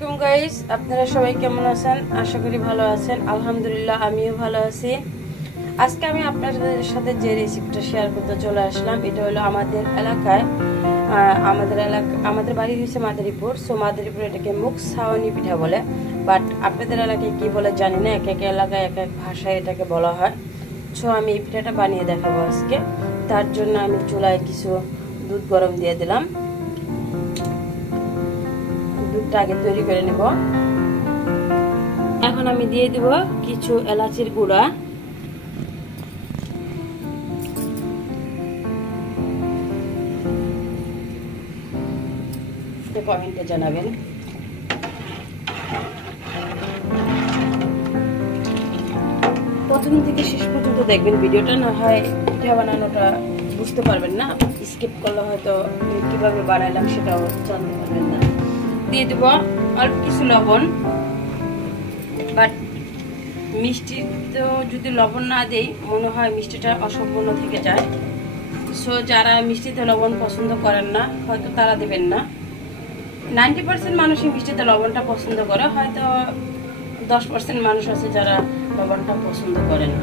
আসসালামাইকুম গাইস, আপনারা সবাই কেমন আছেন? আশা করি ভালো আছেন। আলহামদুলিল্লাহ আমিও ভালো আছি। আজকে আমি আপনাদের সাথে যে রেসিপিটা শেয়ার করতে চলে আসলাম, এটা হলো আমাদের এলাকায় আমাদের বাড়ি হয়েছে মাদারীপুর। সো মাদারীপুর এটাকে মুখ ছাউনি পিঠা বলে, বাট আপনাদের এলাকায় কি বলে জানি না। এক এক এলাকায় এক এক ভাষায় এটাকে বলা হয়। সো আমি এই পিঠাটা বানিয়ে দেখাবো আজকে। তার জন্য আমি চুলায় কিছু দুধ গরম দিয়ে দিলাম। দুধটা আগে তৈরি করে নেব। এখন আমি দিয়ে দিব কিছু এলাচির গুঁড়া, কমেন্টে জানাবেন। প্রথম থেকে শেষ পর্যন্ত দেখবেন ভিডিওটা, না হয় পিঠা বানানোটা বুঝতে পারবেন না। স্কিপ করলে হয়তো কিভাবে বানাইলাম সেটাও জানতে পারবেন না। দিয়ে দেব অল্প কিছু লবণ, বাট মিষ্টি তো যদি লবণ না দেই মনে হয় মিষ্টিটা অসম্পূর্ণ থেকে যায়। সো যারা মিষ্টিতে লবণ পছন্দ করেন না হয়তো তারা দেবেন না। 90% মানুষই মিষ্টিতে লবণটা পছন্দ করে, হয়তো 10% মানুষ আছে যারা লবণটা পছন্দ করে না।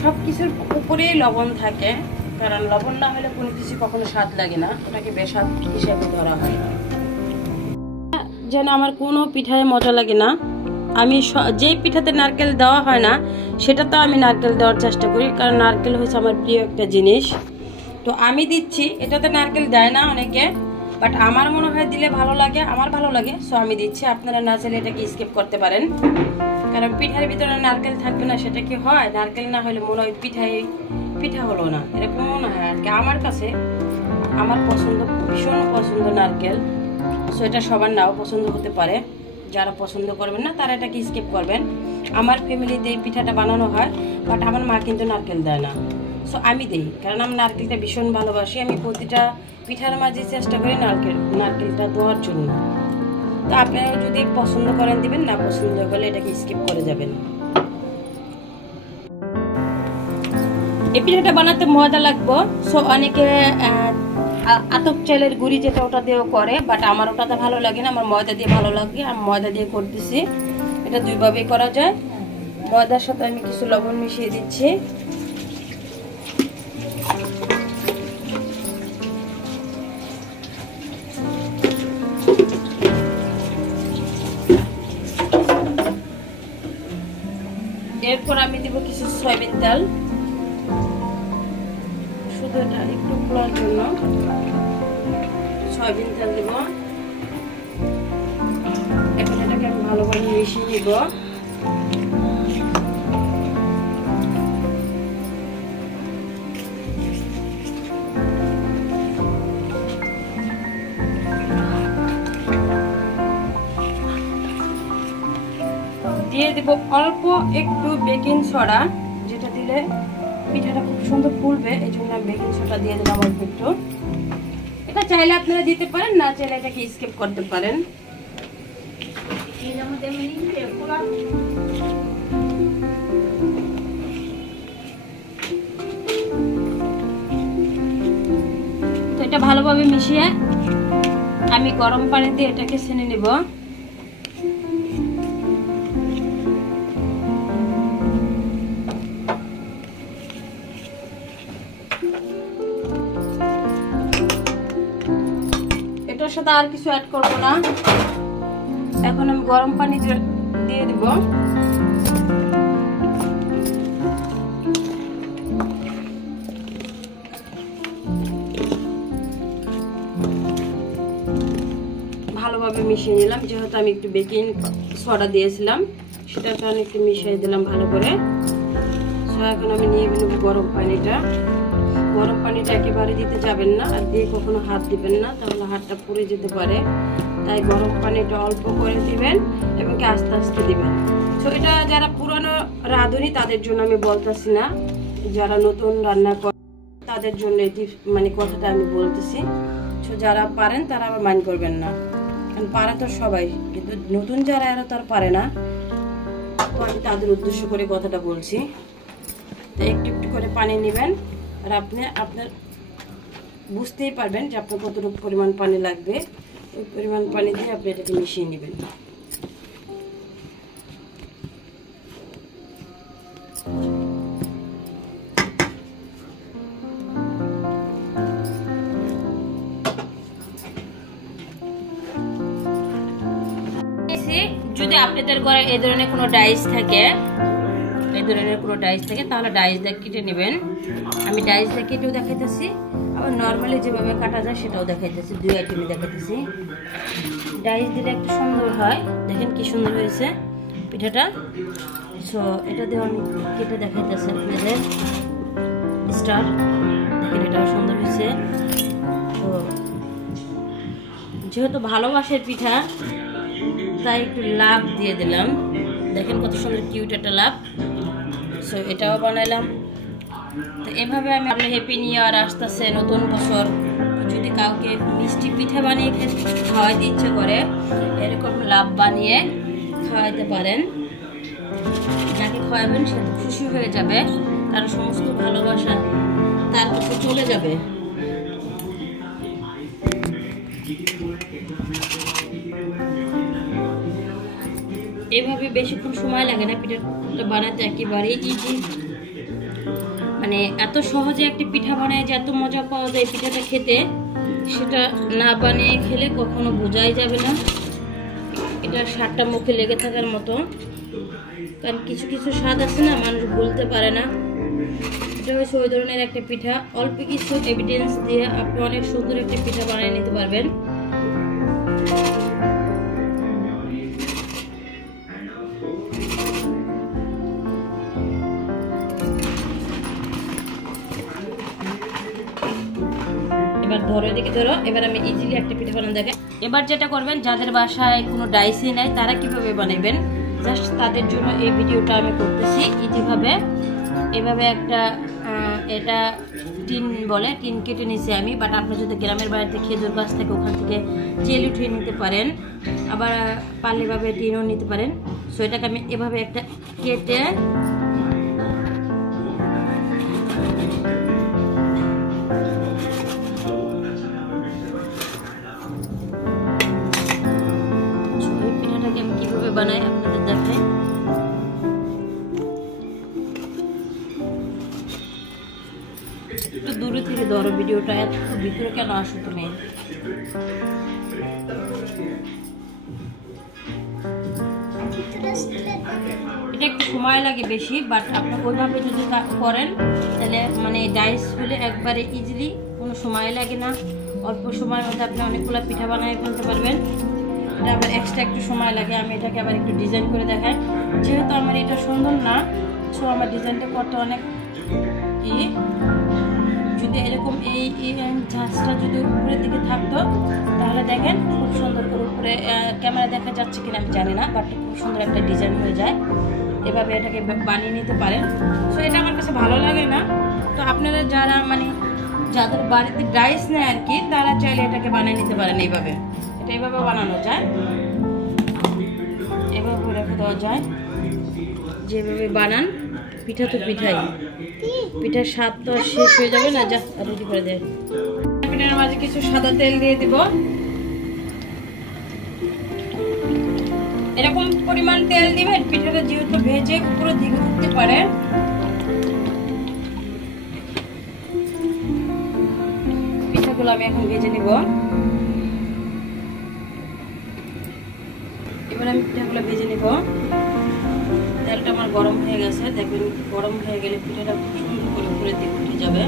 সব কিছুর উপরেই লবণ থাকে, কারণ লবণ না হলে কোনো কিছু কখনো স্বাদ লাগে না, ওটাকে বেস্বাদ হিসেবে ধরা হয়। যেন আমার কোনো পিঠায় মজা লাগে না। আমি যে পিঠাতে নারকেল দেওয়া হয় না সেটা তো আমি নারকেল দেওয়ার চেষ্টা করি, কারণ নারকেল হচ্ছে আমার প্রিয় একটা জিনিস। তো আমি দিচ্ছি, এটাতে নারকেল দেয় না অনেকে, বাট আমার মনে হয় দিলে ভালো লাগে, আমার ভালো লাগে। সো আমি দিচ্ছি। আপনারা না চাইলে এটাকে স্কিপ করতে পারেন, কারণ পিঠার ভিতরে নারকেল থাকবে না সেটা কি হয়? নারকেল না হলে মনে হয় পিঠা হলো না, এরকম মনে হয় আর কি। আমার কাছে আমার পছন্দ, ভীষণ পছন্দ নারকেল। সো এটা সবার নাও পছন্দ হতে পারে, যারা পছন্দ করবেন না তারা এটাকে স্কিপ করবেন। আমার ফ্যামিলিতে এই পিঠাটা বানানো হয়, বাট আমার মা কিন্তু নারকেল দেয় না। সো আমি দিই, কারণ আমি নারকেলটা ভীষণ ভালোবাসি। আমি প্রতিটা পিঠার মাঝে চেষ্টা করি নারকেলটা দেওয়ার জন্য। তো আপনারা যদি পছন্দ করেন দিবেন, না পছন্দ করলে এটাকে স্কিপ করে যাবেন। এই পিঠাটা বানাতে মজা লাগবে। সো অনেকে আতপ চালের গুঁড়ি যেটা ওটা দিয়েও করে, বাট আমার ওটাতে ভালো লাগে না, আমার ময়দা দিয়ে ভালো লাগে। আমি ময়দা দিয়ে করতেছি। এটা দুইভাবে করা যায়। ময়দার সাথে আমি কিছু লবণ মিশিয়ে দিচ্ছি। এরপর আমি দিব কিছু সয়াবিন তেল, শুধু এটা একটু খোলার জন্য সয়াবিন তেল দেব। এখন এটাকে আমি ভালোভাবে মিশিয়ে নিব। দিয়ে দেব অল্প একটু বেকিং সোডা, যেটা দিলে পিঠাটা খুব সুন্দর ফুলবে, এই জন্য আমি বেকিং সোডা দিয়ে দিলাম অল্প একটু। এটা চাইলে আপনারা দিতে পারেন, না চাইলে এটাকে স্কিপ করতে পারেন। তো এটা ভালোভাবে মিশিয়ে আমি গরম পানি দিয়ে এটাকে ছেনে নেব। এটার সাথে আর কিছু অ্যাড করব না। এখন আমি গরম পানি দিয়ে দিব। ভালোভাবে মিশিয়ে নিলাম, যেহেতু আমি একটু বেকিং সোডা দিয়েছিলাম, সেটাকে আমি একটু মিশিয়ে দিলাম ভালো করে। সো এখন আমি নিয়ে নেব গরম পানিটা। গরম পানিটা একেবারে দিতে যাবেন না, আর দিয়ে কখনো হাত দিবেন না, তাহলে হাতটা পুড়ে যেতে পারে। তাই গরম পানিটা অল্প করে দিবেন এবং আস্তে আস্তে দিবেন। তো এটা যারা পুরানো রাঁধুনি তাদের জন্য আমি বলতেছি না, যারা নতুন রান্না করে তাদের জন্য এটি কথাটা আমি বলতেছি। তো যারা পারেন তারা আবার মাইন্ড করবেন না, কারণ পারা তো সবাই, কিন্তু নতুন যারা এরা তো আর পারে না। তো আমি তাদের উদ্দেশ্য করে কথাটা বলছি। তো একটু একটু করে পানি নেবেন, আর আপনার বুঝতেই পারবেন যে আপনার কতটুকু পরিমাণ পানি লাগবে। ওই পরিমাণ পানি দিয়ে আপনি এটাকে মিশিয়ে নেবেন। যদি আপনাদের ঘরে এই ধরনের কোনো ডাইস থাকে তাহলে ডাইস দিয়ে কেটে নেবেন। আমি ডাইস দিয়ে কেটেও দেখাইতেছি, আবার নর্মালি যেভাবে কাটা যায় সেটাও দেখাইতেছি, দুই আইটেমই দেখাইতেছি। ডাইস দিলে একটু সুন্দর হয়, দেখেন কি সুন্দর হয়েছে পিঠাটা। সো এটা দিয়ে আমি কেটে দেখাইতেছি আপনাদের স্টার, দেখেন এটাও সুন্দর হয়েছে। তো যেহেতু ভালোবাসার পিঠা তাই একটু লাভ দিয়ে দিলাম, দেখেন কত সুন্দর কিউট একটা লাভ। সো এটাও বানাইলাম। তো এভাবে আমি আপনার হ্যাপি নিউ ইয়ার আসতেছে, নতুন বছর, যদি কাউকে মিষ্টি পিঠা বানিয়ে খাওয়াইতে ইচ্ছে করে এরকম লাভ বানিয়ে খাওয়াইতে পারেন। যাকে খাওয়াবেন সে খুশি হয়ে যাবে, কারণ সমস্ত ভালোবাসা তার কাছে চলে যাবে। এভাবে বেশিক্ষণ সময় লাগে না পিঠাটা বানাতে, একেবারেই ইজি। মানে এত সহজে একটা পিঠা বানায় যে এত মজা পাওয়া যায় পিঠাটা খেতে, সেটা না বানিয়ে খেলে কখনো বোঝাই যাবে না। এটা স্বাদটা মুখে লেগে থাকার মতো, কারণ কিছু কিছু স্বাদ আছে না মানুষ বলতে পারে না। এটা হচ্ছে ওই ধরনের একটা পিঠা, অল্প কিছু এভিডেন্স দিয়ে আপনি অনেক সুন্দর একটা পিঠা বানিয়ে নিতে পারবেন। এবার ধরো, এদিকে ধরো। এবার আমি ইজিলি একটা পিঠা বানানো দেখাই। এবার যেটা করবেন, যাদের বাসায় কোনো ডাইসই নাই তারা কিভাবে বানাবেন, জাস্ট তাদের জন্য এই ভিডিওটা আমি করতেছি ইজিভাবে। এভাবে একটা এটা টিন বলে, টিন কেটে নিছি আমি, বাট আপনি যদি গ্রামের বাড়িতে খেজুর গাছ থেকে ওখান থেকে চেল উঠিয়ে নিতে পারেন, আবার পারলেভাবে টিনও নিতে পারেন। সো এটাকে আমি এভাবে একটা কেটে পিঠাটাকে আমি কিভাবে বানাই আপনাদের দেখাই। একটু দূরে থেকে ধরো ভিডিওটা, এত ভিতরে কেন আসো তুমি? এটা একটু সময় লাগে বেশি, বাট আপনি ওইভাবে যদি করেন তাহলে মানে ডাইস হলে একবারে ইজিলি, কোনো সময় লাগে না, অল্প সময়ের মধ্যে আপনি অনেকগুলো পিঠা বানিয়ে ফেলতে পারবেন। এটা আবার এক্সট্রা একটু সময় লাগে। আমি এটাকে আবার একটু ডিজাইন করে দেখাই, যেহেতু আমার এটা সুন্দর না, সো আমার ডিজাইনটা করতে অনেক যদি এরকম এই ঝাঁসটা যদি উপরের দিকে থাকতো তাহলে দেখেন খুব সুন্দর করে উপরে ক্যামেরা দেখা যাচ্ছে কিনা আমি জানি না, বাট খুব সুন্দর একটা ডিজাইন হয়ে যায়। এভাবে এটাকে বানিয়ে নিতে পারেন। সো এটা আমার কাছে ভালো লাগে না। তো আপনারা যারা মানে যাদের বাড়িতে ডাইস নেয় আর কি, তারা চাইলে এটাকে বানিয়ে নিতে পারেন এইভাবে। এটা এইভাবে বানানো যায়, এভাবে রেখে দেওয়া যায়। যেভাবে বানান পিঠা তো পিঠাই, পিঠার স্বাদ তো শেষ হয়ে যাবে না। যা রেডি করে দেয়। পিঠার মাঝে কিছু সাদা তেল দিয়ে দিব, এরকম পরিমাণ তেল দিবেন পিঠাটা যেহেতু ভেজে উপরের দিকে উঠতে পারে। পিঠাগুলো আমি এখন ভেজে নিব। এবার আমি পিঠাগুলো ভেজে নিব। তেলটা আমার গরম হয়ে গেছে, দেখবেন গরম হয়ে গেলে পিঠাটা খুব সুন্দর করে উপরের দিকে উঠে যাবে।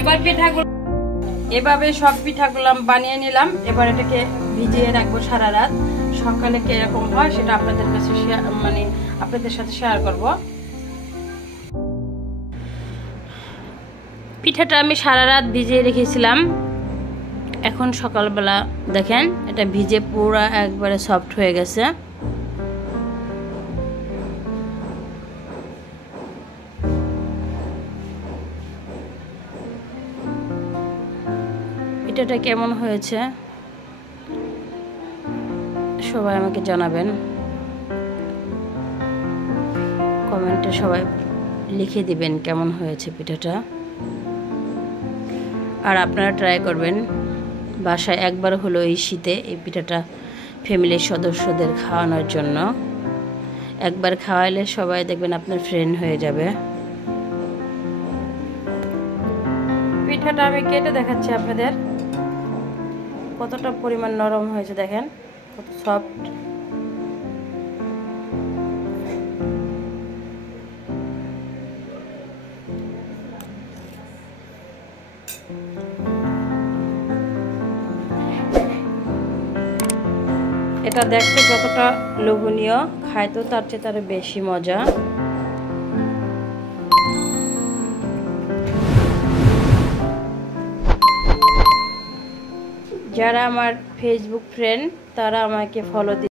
এবার পিঠাগুলো এভাবে সব পিঠাগুলো বানিয়ে নিলাম। এবার এটাকে ভিজিয়ে রাখবো সারা রাত, সকালে কিরকম হয় সেটা আপনাদের কাছে মানে আপনাদের সাথে শেয়ার করব। পিঠাটা আমি সারা রাত ভিজিয়ে রেখেছিলাম, এখন সকালবেলা দেখেন এটা ভিজে পুরো একবারে সফট হয়ে গেছে। পিঠাটা কেমন হয়েছে সবাই আমাকে জানাবেন, কমেন্টে সবাই লিখে দিবেন কেমন হয়েছে পিঠাটা। আর আপনারা ট্রাই করবেন বাসায় একবার হলো এই শীতে এই পিঠাটা ফ্যামিলির সদস্যদের খাওয়ানোর জন্য। একবার খাওয়াইলে সবাই দেখবেন আপনার ফ্রেন্ড হয়ে যাবে। পিঠাটা আমি কেটে দেখাচ্ছি আপনাদের কতটা পরিমাণ নরম হয়েছে, দেখেন কত সফট। এটা দেখতে যতটা লোভনীয়, খাইতেও তার চেয়ে তার বেশি মজা। যারা আমার ফেসবুক ফ্রেন্ড তারা আমাকে ফলো